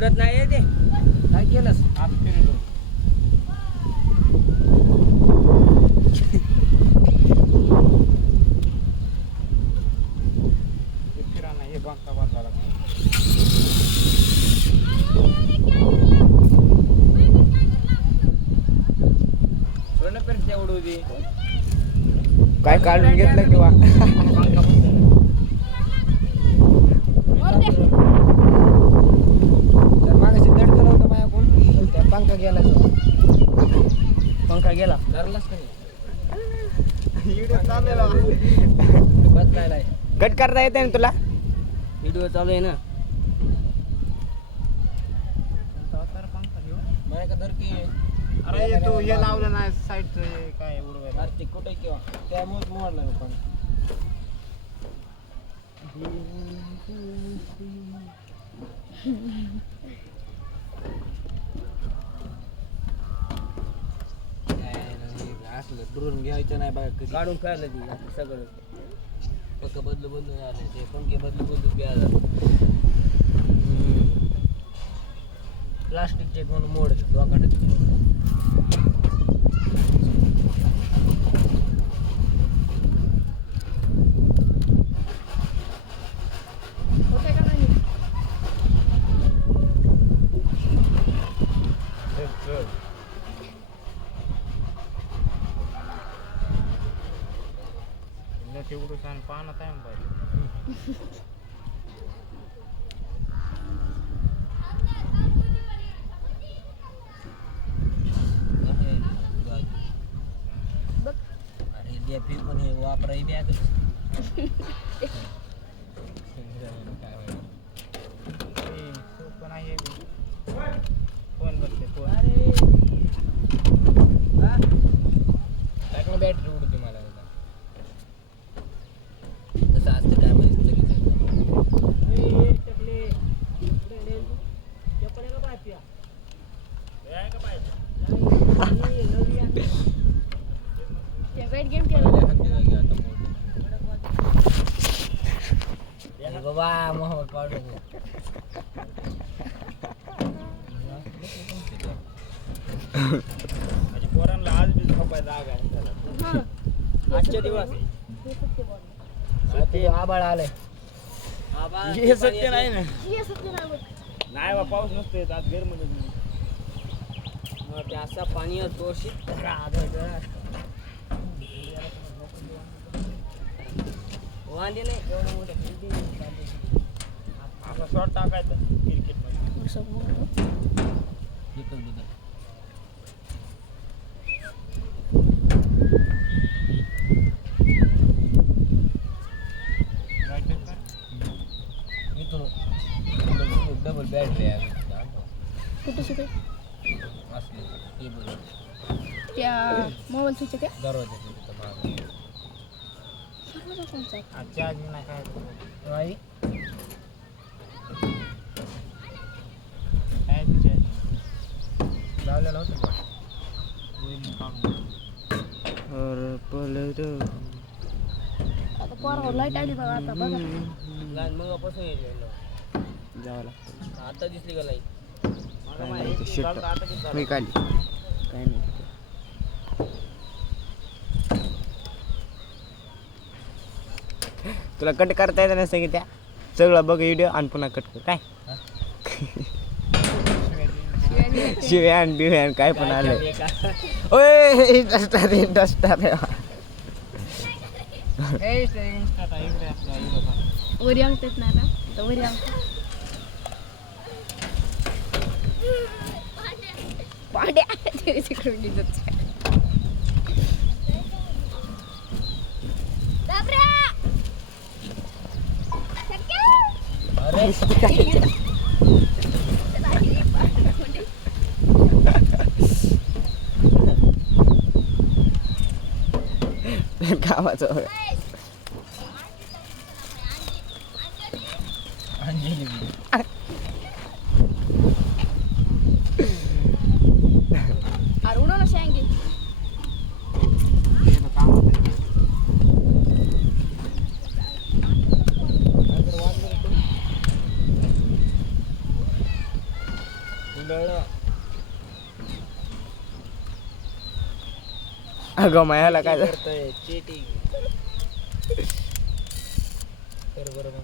उडत नाही ते काय केलंस आज फिरलो फिरा नाही हे बांधता बांधायला सोनं पेरते उडू दे काय काढून घेतलं किंवा तर मागाशी दड केलं होतं माझ्याकडून त्या पंखा गेला पंखा गेला धरलाच नाही बदलायला कट करता येते ना तुला व्हिडिओ चालू आहे ना माझ्या का धर की अरे तू हे लावलं नाही साईडचं काय उडवायला आरती कुठे किंवा त्यामुळे मोडला मी पण असलं ड्रोन घ्यायचं नाही बघा कधी काढून खायला ती सगळं पक्क बदलू आले ते पंखे बदलू बी आला प्लास्टिकचे म्हणून मोड दोकांड तेवढं सांग पाहणं टाइम पाहिजे अरे द्या पण हे वापराई बॅग सोपं नाही फोन बसते फोन टाकणं बॅटरी उडते मला कसं असतं काय माहिती बाबा मोहम्मद पाडू म्हणजे पोरांना आज बी झोपाय जागा आहे त्याला आजच्या दिवस ते आबाळ आलंय हे सत्य नाही ना नाही बा पाऊस नसतो येत आज गरम मग ते असा पाणी तोशीत वांदे नाही एवढं मोठे असा शॉट टाकायचा क्रिकेट मध्ये डबल बॅटरी आहे कुठे शिकाय असली केबल त्या मोबाईल तुझ्या त्या दरवाजाच्या तिथं मागं आजच्या आज नाही काय नाही काय तुझ्या लावलेला होता का आता पोरावर लाईट आली बघा आता बघा लाईन मगापासून येईल जावं लागतं आता दिसली का लाईन काय नाही ते शेट मी काढली काय नाही तुला कट करता येतं नसतं की त्या सगळं बघ व्हिडिओ आणि पुन्हा कट कर काय शिव्यान बिव्यान काय पण आलं ओय इंटरेस्टार वरी अंगतात ना आता तर वरी अंगतात पाड्या तिकडून निघत गावाचं अरे उडवलं शेंगे गुंडाळलं. अगं मायाला काय झालं? करतोय चीटिंग. कर बरं मग.